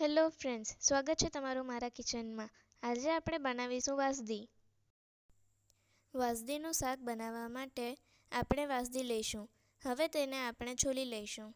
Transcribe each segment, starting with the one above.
Hello friends, સ્વાગત છે તમારું મારા કિચનમાં। આજે આપણે બનાવીશું વાસદી। વાસદીનું શાક બનાવવા માટે આપણે વાસદી લઈશું। હવે તેને આપણે છોલી લઈશું।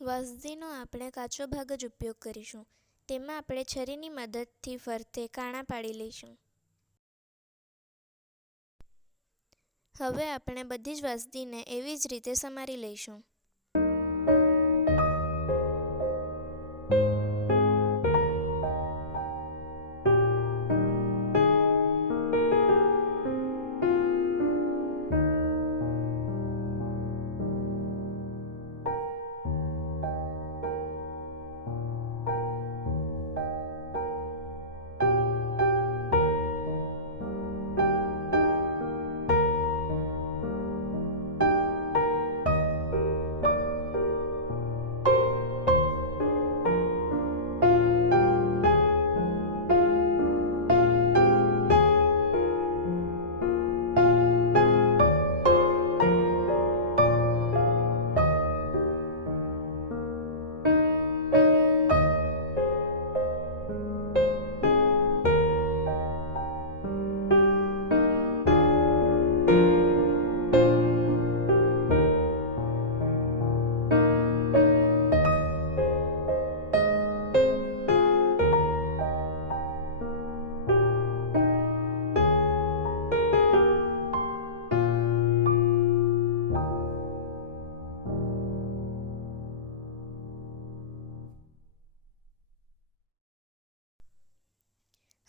વાસદીનો આપણે કાચો ભાગ જ ઉપયોગ કરીશું। તેમાં આપણે છરીની મદદથી ફરતે કાણા પાડી લઈશું। હવે આપણે બધી જ વાસદીને એવી જ રીતે સમારી લઈશું।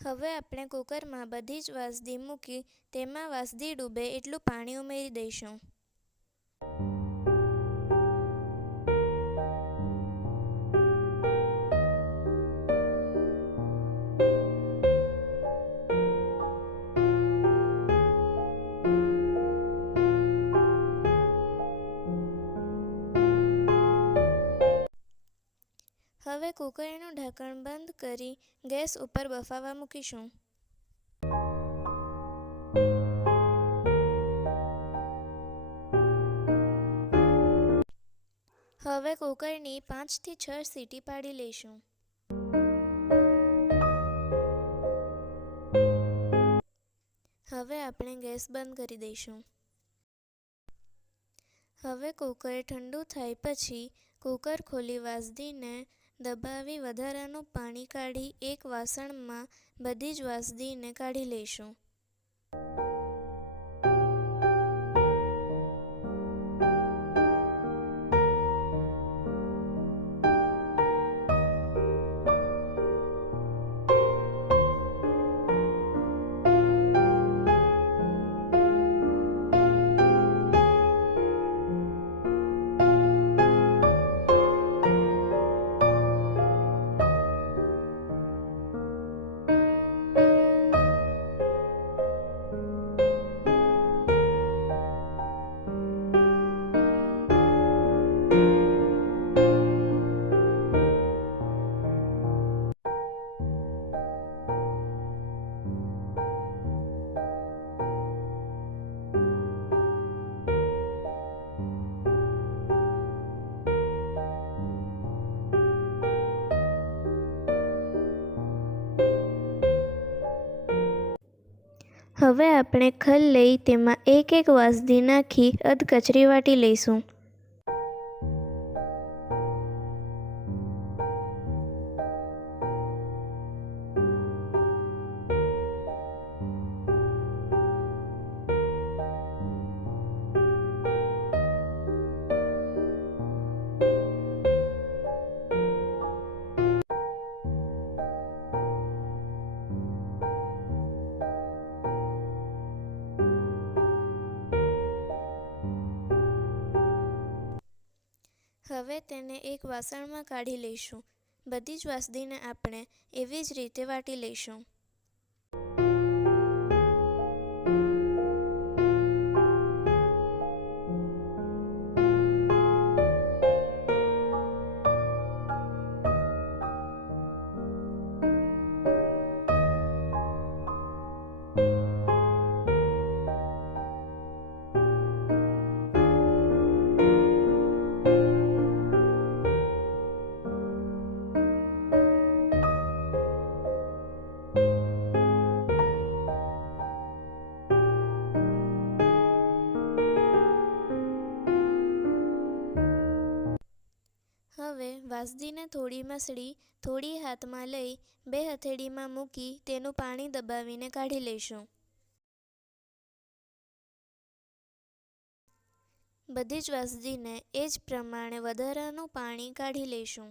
હવે આપણે કુકરમાં બધી જ વાસદી મૂકી તેમાં વાસદી ડૂબે એટલું પાણી ઉમેરી દઈશું। હવે કુકરનું ઢાંકણ બંધ કરી ગેસ ઉપર બફાવા મૂકીશું। હવે કુકરની 5 થી 6 સીટી પાડી લઈશું। હવે આપણે ગેસ બંધ કરી દઈશું। હવે કુકર ઠંડુ થાય પછી કુકર ખોલી વાસદીને દબાવી વધારાનું પાણી કાઢી એક વાસણમાં બધી જ વાસદીને કાઢી લઈશું। હવે આપણે ખલ લઈ તેમાં એક એક વાસદી નાખી અધકચરી વાટી લઈશું। હવે તેને એક વાસણમાં કાઢી લઈશું। બધી જ વાસદીને આપણે એવી જ રીતે વાટી લઈશું. હવે વાસદીને થોડી મસળી થોડી હાથમાં લઈ 2 હથેળીમાં મૂકી તેનું પાણી દબાવીને કાઢી લઈશું. બધી જ વાસદીને એ જ પ્રમાણે વધારાનું પાણી કાઢી લઈશું.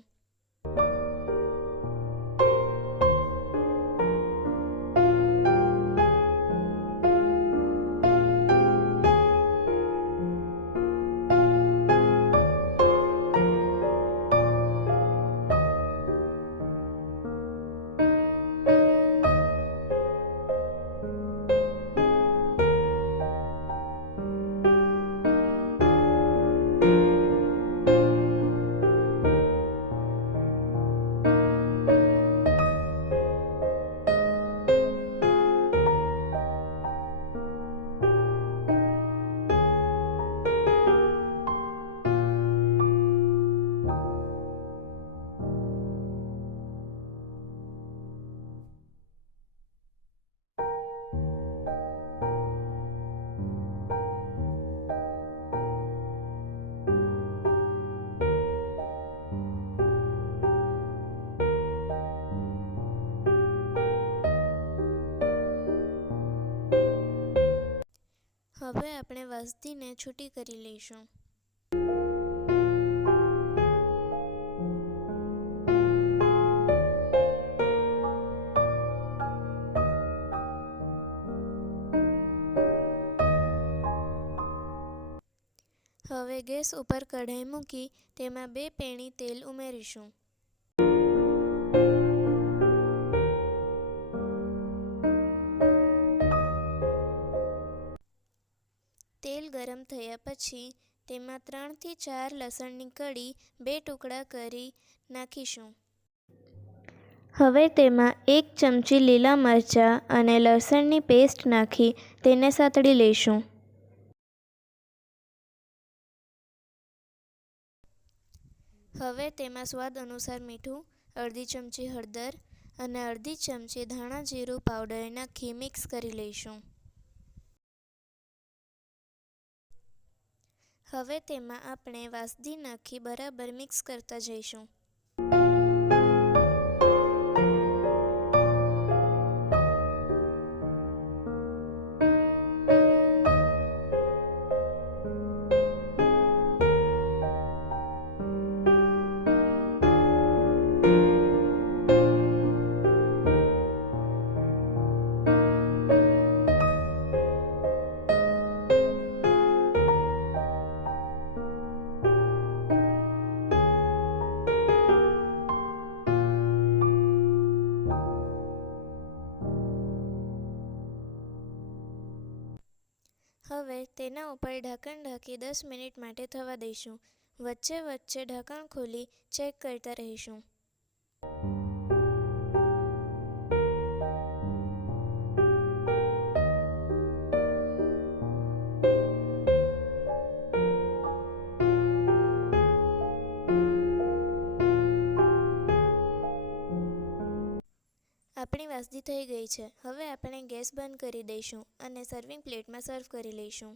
હવે આપણે વાસદીને છૂટી કરી લઈશું. હવે ગેસ ઉપર કઢાઈ મૂકી તેમાં 2 પેણી તેલ ઉમેરીશું. તેલ ગરમ થયા પછી તેમાં 3 થી 4 લસણની કળી 2 ટુકડા કરી નાખીશું. હવે તેમાં 1 ચમચી લીલા મરચાં અને લસણની પેસ્ટ નાખી તેને સાતળી લઈશું. હવે તેમાં સ્વાદ અનુસાર મીઠું, અડધી ચમચી હળદર અને અડધી ચમચી ધાણા જીરું પાવડર નાખી મિક્સ કરી લઈશું. હવે તેમાં આપણે વાસદી નાખી બરાબર મિક્સ કરતા જઈશું. હવે તેના ઉપર ઢાંકણ ઢાંકી 10 મિનિટ માટે થવા દઈશું. વચ્ચે વચ્ચે ઢાંકણ ખોલી ચેક કરતા રહીશું. આપણી વાસદી થઈ ગઈ છે. હવે આપણે ગેસ બંધ કરી દઈશું અને સર્વિંગ પ્લેટમાં સર્વ કરી લઈશું.